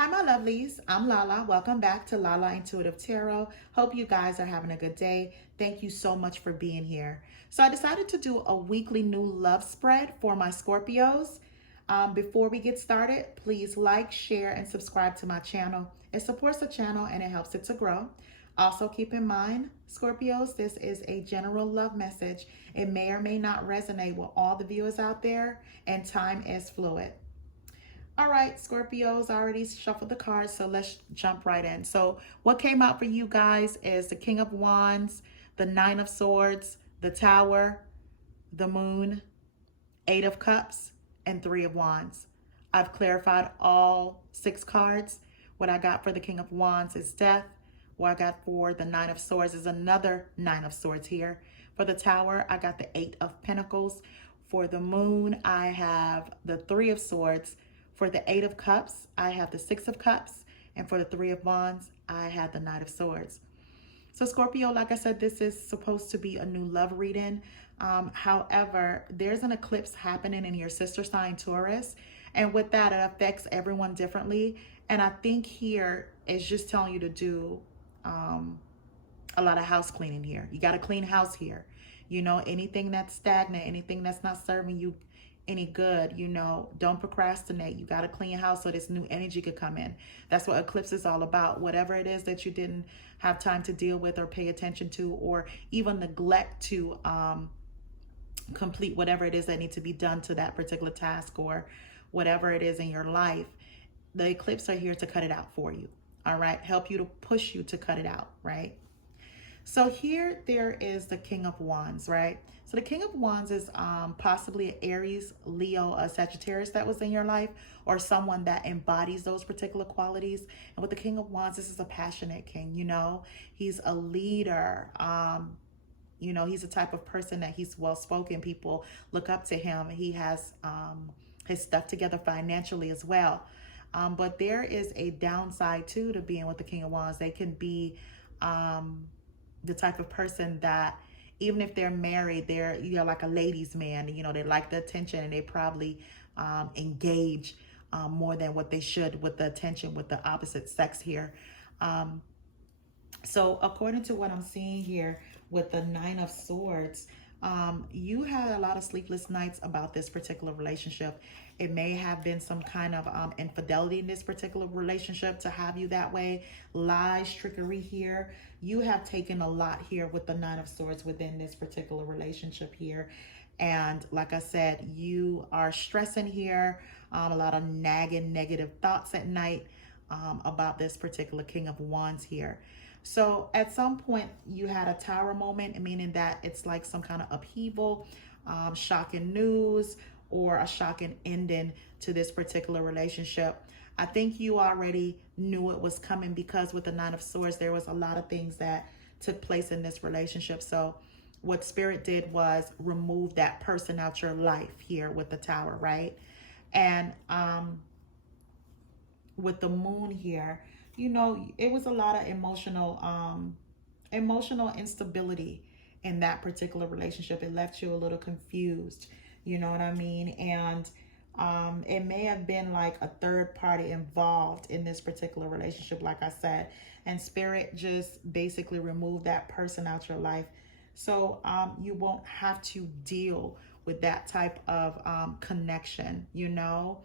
Hi, my lovelies. I'm Lala. Welcome back to Lala Intuitive Tarot. Hope you guys are having a good day. Thank you so much for being here. So, I decided to do a weekly new love spread for my Scorpios. Before we get started, please like, share, and subscribe to my channel. It supports the channel and it helps it to grow. Also, keep in mind, Scorpios, this is a general love message. It may or may not resonate with all the viewers out there, and time is fluid. All right, Scorpios, I already shuffled the cards, so let's jump right in. So what came out for you guys is the King of Wands, the Nine of Swords, the Tower, the Moon, Eight of Cups, and Three of Wands. I've clarified all 6 cards. What I got for the King of Wands is Death. What I got for the Nine of Swords is another Nine of Swords here. For the Tower, I got the Eight of Pentacles. For the Moon, I have the Three of Swords. For the Eight of Cups, I have the Six of Cups. And for the Three of Wands, I have the Knight of Swords. So Scorpio, like I said, this is supposed to be a new love reading. However, there's an eclipse happening in your sister sign, Taurus. And with that, it affects everyone differently. And I think here it's just telling you to do a lot of house cleaning here. You got to clean house here. You know, anything that's stagnant, anything that's not serving you any good, you know, don't procrastinate. You got to clean house so this new energy could come in. That's what eclipse is all about. Whatever it is that you didn't have time to deal with or pay attention to, or even neglect to complete whatever it is that needs to be done to that particular task, or whatever it is in your life, the eclipse are here to cut it out for you. All right, help you, to push you to cut it out, right? So here there is the King of Wands, right? So the King of Wands is possibly an Aries, Leo, a Sagittarius that was in your life, or someone that embodies those particular qualities. And with the King of Wands, this is a passionate king, you know. He's a leader. You know, he's the type of person that he's well-spoken. People look up to him. He has his stuff together financially as well. But there is a downside too to being with the King of Wands. They can be the type of person that even if they're married, they're, you know, like a ladies' man. You know, they like the attention, and they probably engage more than what they should with the attention with the opposite sex here. So according to what I'm seeing here with the Nine of Swords, you had a lot of sleepless nights about this particular relationship. It may have been some kind of infidelity in this particular relationship to have you that way. Lies, trickery here. You have taken a lot here with the Nine of Swords within this particular relationship here. And like I said, you are stressing here, a lot of nagging negative thoughts at night about this particular King of Wands here. So at some point you had a tower moment, meaning that it's like some kind of upheaval, shocking news, or a shocking ending to this particular relationship. I think you already knew it was coming, because with the Nine of Swords, there was a lot of things that took place in this relationship. So what Spirit did was remove that person out your life here with the Tower, right? And with the Moon here, you know, it was a lot of emotional instability in that particular relationship. It left you a little confused, you know what I mean? And it may have been like a third party involved in this particular relationship, like I said, and Spirit just basically removed that person out your life. So you won't have to deal with that type of connection, you know.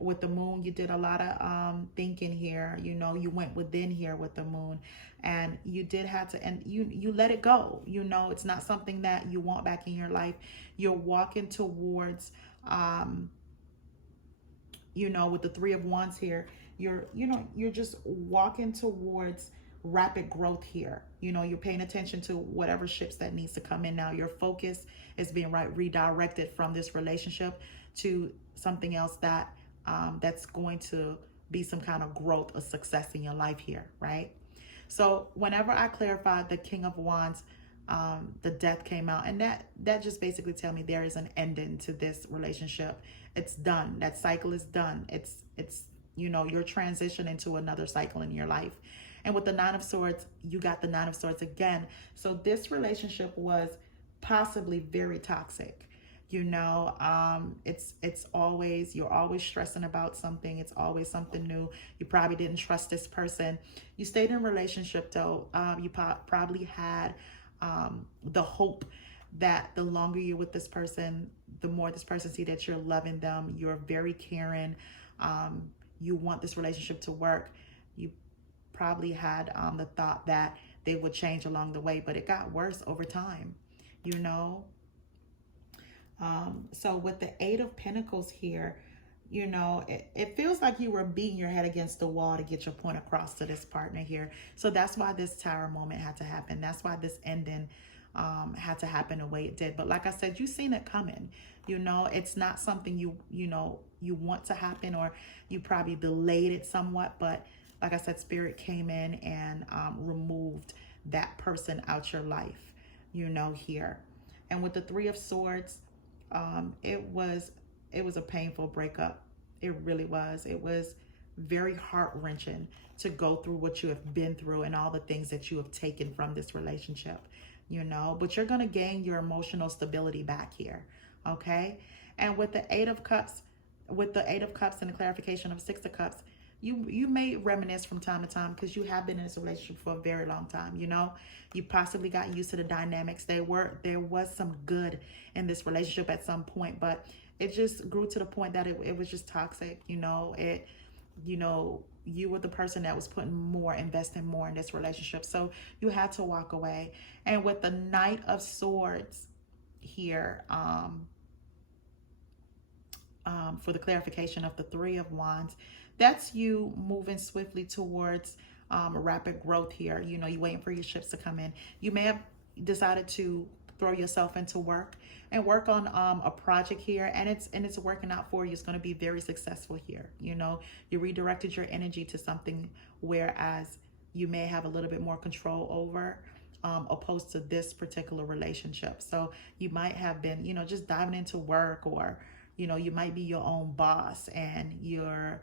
With the Moon, you did a lot of thinking here. You know, you went within here with the Moon, and you did have to, and you let it go. You know, it's not something that you want back in your life. You're walking towards, you know, with the Three of Wands here, you're just walking towards rapid growth here. You know, you're paying attention to whatever ships that needs to come in now. Your focus is being redirected from this relationship to something else that that's going to be some kind of growth or success in your life here, right? So whenever I clarified the King of Wands, the Death came out, and that just basically tell me there is an ending to this relationship. It's done. That cycle is done. It's you know, you're transitioning to another cycle in your life. And with the Nine of Swords, you got the Nine of Swords again. So this relationship was possibly very toxic. It's always, you're always stressing about something. It's always something new. You probably didn't trust this person. You stayed in a relationship though. You probably had the hope that the longer you're with this person, the more this person see that you're loving them. You're very caring. You want this relationship to work. You probably had the thought that they would change along the way, but it got worse over time, you know. So with the Eight of Pentacles here, it feels like you were beating your head against the wall to get your point across to this partner here. So that's why this Tower moment had to happen. That's why this ending had to happen the way it did. But like I said, you've seen it coming. It's not something you want to happen, or you probably delayed it somewhat. But like I said, Spirit came in and removed that person out your life, here. And with the Three of Swords, it was a painful breakup. It really was. It was very heart-wrenching to go through what you have been through and all the things that you have taken from this relationship, but you're going to gain your emotional stability back here. Okay. And with the Eight of Cups and the clarification of Six of Cups, you may reminisce from time to time, because you have been in this relationship for a very long time. You possibly got used to the dynamics. There was some good in this relationship at some point, but it just grew to the point that it was just toxic. You were the person that was investing more in this relationship. So you had to walk away. And with the Knight of Swords here, for the clarification of the Three of Wands, that's you moving swiftly towards rapid growth here. You're waiting for your ships to come in. You may have decided to throw yourself into work and work on a project here, and it's working out for you. It's going to be very successful here. You redirected your energy to something, whereas you may have a little bit more control over, opposed to this particular relationship. So you might have been, just diving into work, or you might be your own boss, and you're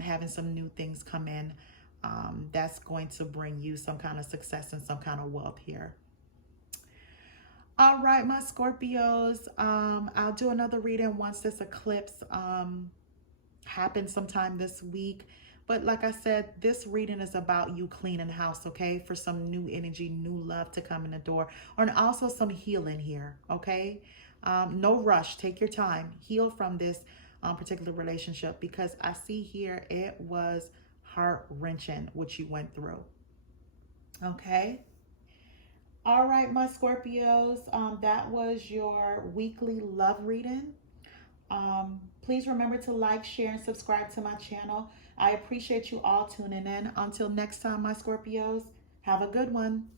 having some new things come in that's going to bring you some kind of success and some kind of wealth here. All right, my Scorpios, I'll do another reading once this eclipse happens sometime this week. But like I said, this reading is about you cleaning house, okay? For some new energy, new love to come in the door, and also some healing here, okay? No rush. Take your time. Heal from this particular relationship, because I see here it was heart-wrenching what you went through, okay? All right, my Scorpios, that was your weekly love reading. Please remember to like, share, and subscribe to my channel. I appreciate you all tuning in. Until next time, my Scorpios, have a good one.